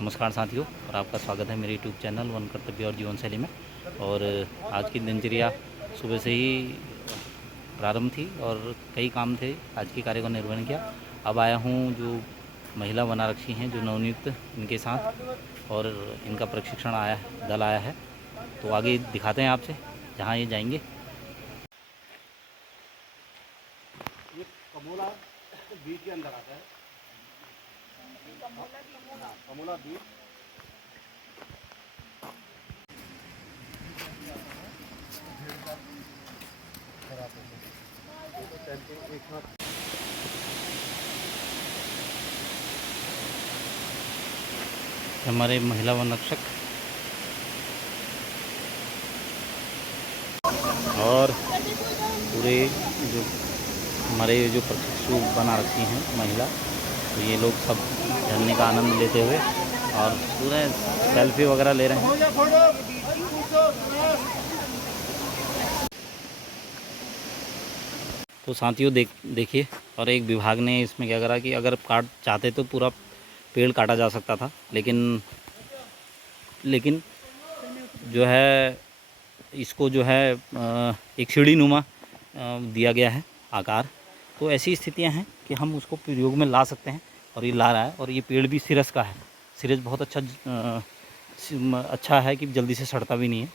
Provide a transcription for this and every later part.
नमस्कार साथियों, और आपका स्वागत है मेरे यूट्यूब चैनल वन कर्तव्य और जीवन शैली में। और आज की दिनचर्या सुबह से ही प्रारंभ थी और कई काम थे, आज के कार्य को निर्वहन किया। अब आया हूँ जो महिला वनारक्षी हैं, जो नवनियुक्त, इनके साथ, और इनका प्रशिक्षण दल आया है। तो आगे दिखाते हैं आपसे जहाँ ये जाएंगे। ये कमोला बीज के अंदर आता है। कमोला बीज हमारे महिला वनरक्षक और पूरे जो हमारे जो प्रशिक्षु वनारक्षी हैं महिला, तो ये लोग सब झरने का आनंद लेते हुए और पूरे सेल्फी वगैरह ले रहे हैं। तो साथियों देखिए, और एक विभाग ने इसमें क्या करा कि अगर काट चाहते तो पूरा पेड़ काटा जा सकता था, लेकिन जो है इसको जो है एक सीढ़ी नुमा दिया गया है आकार। तो ऐसी स्थितियां हैं कि हम उसको प्रयोग में ला सकते हैं, और ये ला रहा है। और ये पेड़ भी सिरस का है। सिरस बहुत अच्छा है कि जल्दी से सड़ता भी नहीं है।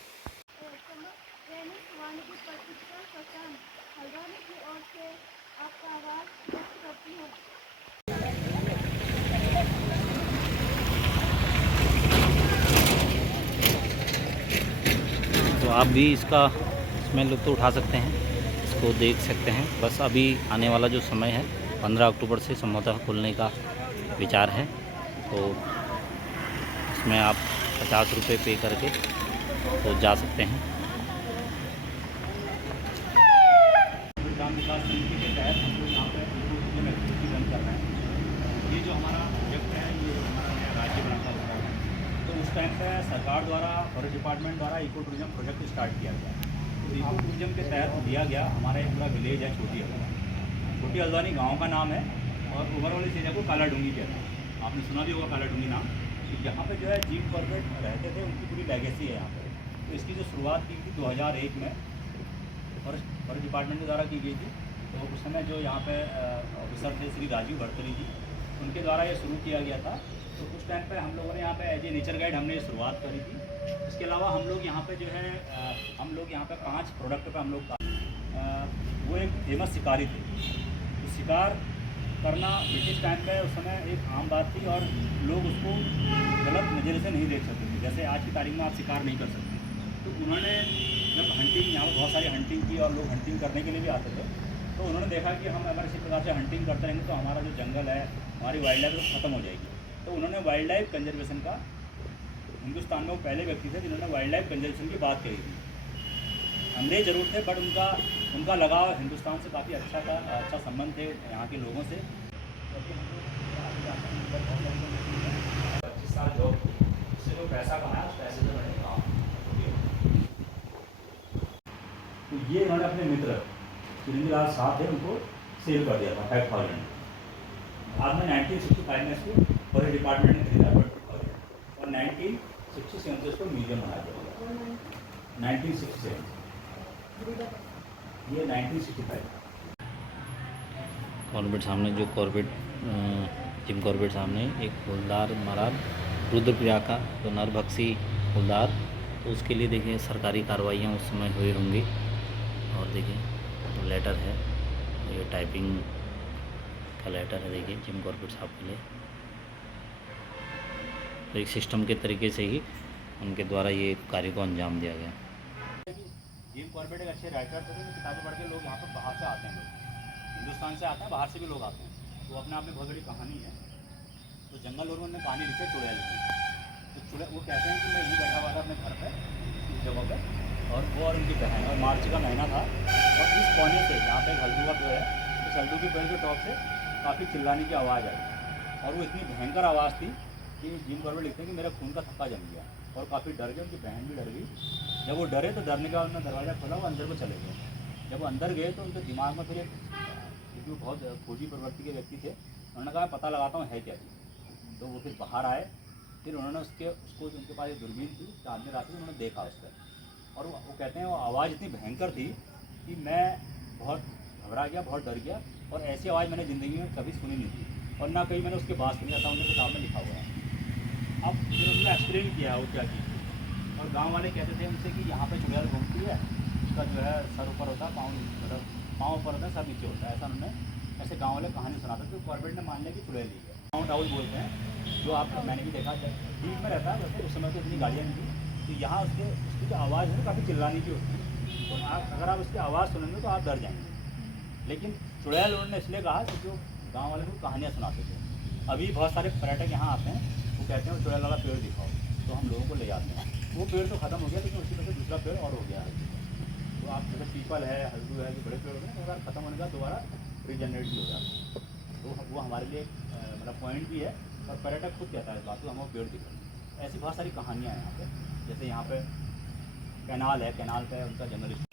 तो आप भी इसमें लुत्फ़ उठा सकते हैं, इसको देख सकते हैं। बस अभी आने वाला जो समय है 15 अक्टूबर से संभवतः खुलने का विचार है। तो इसमें आप 50 रुपये पे करके तो जा सकते हैं। ग्राम विकास समिति के तहत हम लोग यहाँ पे इको एक्टिविटी रन कर रहे हैं। ये जो हमारा प्रोजेक्ट है, ये हमारा नया राज्य बनाता हुआ है। तो उस टाइम पे सरकार द्वारा, फॉरेस्ट डिपार्टमेंट द्वारा इको टूरिज्म प्रोजेक्ट स्टार्ट किया गया। तो इको टूरिज्म के तहत लिया गया, हमारा एक पूरा विलेज है छोटी हल्द्वानी। छोटी हल्द्वानी गाँव का नाम है, और उमर वाली एरिया को काला डूंगी कहते हैं। आपने सुना भी होगा काला डूंगी नाम। यहाँ पे जो है जिम कॉर्बेट रहते थे, उनकी पूरी लेगेसी है यहाँ पे। तो इसकी जो शुरुआत की थी 2001 में फॉरेस्ट डिपार्टमेंट के द्वारा की गई थी। तो उस समय जो यहाँ पे ऑफिसर थे श्री राजीव भरतरी जी, उनके द्वारा ये शुरू किया गया था। तो उस टाइम पे हम लोगों ने यहाँ पे एज ए नेचर गाइड हमने ये शुरुआत करी थी। इसके अलावा हम लोग यहाँ पे जो है हम लोग यहाँ पे 5 प्रोडक्ट पे हम लोग वो एक फेमस शिकारी थे। तो शिकार करना ब्रिटिश टाइम पे उस समय एक आम बात थी, और लोग उसको गलत नज़रिए से नहीं देख सकते थे। जैसे आज की तारीख में आप शिकार नहीं कर सकते। तो उन्होंने जब हंटिंग, यहाँ पर बहुत सारी हंटिंग की और लोग हंटिंग करने के लिए भी आते थे, तो उन्होंने देखा कि हम अगर इसी प्रकार से हंटिंग करते रहेंगे तो हमारा जो जंगल है, हमारी वाइल्ड लाइफ ख़त्म हो जाएगी। तो उन्होंने वाइल्ड लाइफ कंजर्वेशन का, हिंदुस्तान में वो पहले व्यक्ति थे जिन्होंने वाइल्ड लाइफ कंजर्वेशन की बात करी थी। अंग्रेज जरूर थे, बट उनका लगाव हिंदुस्तान से काफ़ी अच्छा था, अच्छा संबंध थे यहाँ के लोगों से। 25 साल जॉब की, उससे जो पैसा कमाया उस पैसे से मैंने काम। तो ये इन्होंने अपने मित्र चिरंजीलाल साहब थे, उनको सेल कर दिया था 5000। बाद में 1965 में इसको फॉरेस्ट डिपार्टमेंट ने खरीदा 20,000, और 1967 से इसको म्यूजियम बना दिया। 1967, ये 1965। कॉर्बेट सामने जो जिम कॉर्बेट सामने एक फूलदार महाराज रुद्रप्रिया का तो नरभक्षी फूलदार। तो उसके लिए देखिए सरकारी कार्रवाइयाँ उस समय हुई होंगी। और देखिए तो लेटर है, ये टाइपिंग का लेटर है। देखिए जिम कॉर्बेट साहब के लिए तो एक सिस्टम के तरीके से ही उनके द्वारा ये कार्य को अंजाम दिया गया। जिम कॉर्बेट एक अच्छे राइटर थे, तो किताबें पढ़ के लोग यहाँ पर बाहर से आते हैं, लोग हिंदुस्तान से आते हैं, बाहर से भी लोग आते हैं। तो अपने आप में बहुत बड़ी कहानी है। तो जंगल और उन्होंने कहानी लिखी, चुड़ैल लिखी। तो चुड़ैल वो कहते हैं कि मैं यहीं बैठा हुआ था अपने घर पर इस जगह पर, और वो और उनकी बहन, और मार्च का महीना था, और इस कोने से यहाँ पे हल्दू का पेड़ है, इस हल्दू के पेड़ के टॉप से काफ़ी चिल्लाने की आवाज़ आई, और वो इतनी भयंकर आवाज़ थी कि जिम कॉर्बेट लिखते हैं कि मेरा खून का थक्का जम गया, और काफ़ी डर गए, उनकी बहन भी डर गई। जब वो डरे तो डरने के बाद उन्होंने दरवाज़ा खोला, वो अंदर को चले गए। जब वो अंदर गए तो उनके दिमाग में फिर क्योंकि वो बहुत खोजी प्रवृत्ति के व्यक्ति थे, उन्होंने कहा पता लगाता हूँ है क्या चीज़। तो वो फिर बाहर आए, फिर उन्होंने उसको उनके पास एक दूरबीन थी, चांद में रात को उन्होंने देखा उस पर, और वो कहते हैं वो आवाज़ इतनी भयंकर थी कि मैं बहुत घबरा गया, बहुत डर गया, और ऐसी आवाज़ मैंने ज़िंदगी में कभी सुनी नहीं थी और ना कहीं मैंने उसके बाद सुनी, ऐसा उनके किताब में लिखा हुआ है। अब फिर उन्होंने एक्सप्लेन किया वो क्या चीज़ थी, और गाँव वाले कहते थे उनसे कि यहाँ पे चुड़ैल घूमती है, उसका जो है सर ऊपर होता है, पाँव ऊपर होता है, सर नीचे होता है, ऐसा उन्होंने ऐसे गाँव वाले कहानी सुनाते थे। तो गवर्नमेंट ने मान लिया कि चुड़ैल ही है। माउंट आबू बोलते हैं, जो आप मैंने भी देखा ठीक में रहता है, वैसे उस समय तो इतनी गाड़ियाँ नहीं थी, तो यहाँ उसकी जो आवाज़ है काफ़ी चिल्लाने की होती है, और अगर आप उसकी आवाज़ सुनेंगे तो आप डर जाएंगे। लेकिन चुड़ैल उन्होंने इसलिए कहा कि जो गाँव वाले को कहानियाँ सुनाते थे। अभी बहुत सारे पर्यटक यहाँ आते हैं, वो कहते हैं चुड़ैल वाला पेड़ दिखाओ, तो हम लोगों को ले जाते हैं। वो पेड़ तो ख़त्म हो गया, लेकिन उसी में से दूसरा पेड़ और हो गया है। तो आप जैसे पीपल है, हल्दू है, जो बड़े पेड़ होते हैं, अगर ख़त्म होने का दोबारा रीजनरेट भी हो जाता है। तो वो हमारे लिए मतलब पॉइंट भी है, और पर्यटक खुद कहता है इस बात को, हमें पेड़ दिखाओ। ऐसी बहुत सारी कहानियाँ हैं यहाँ पे। जैसे यहाँ पे कैनाल है, कैनाल पे उनका जनरल स्टोर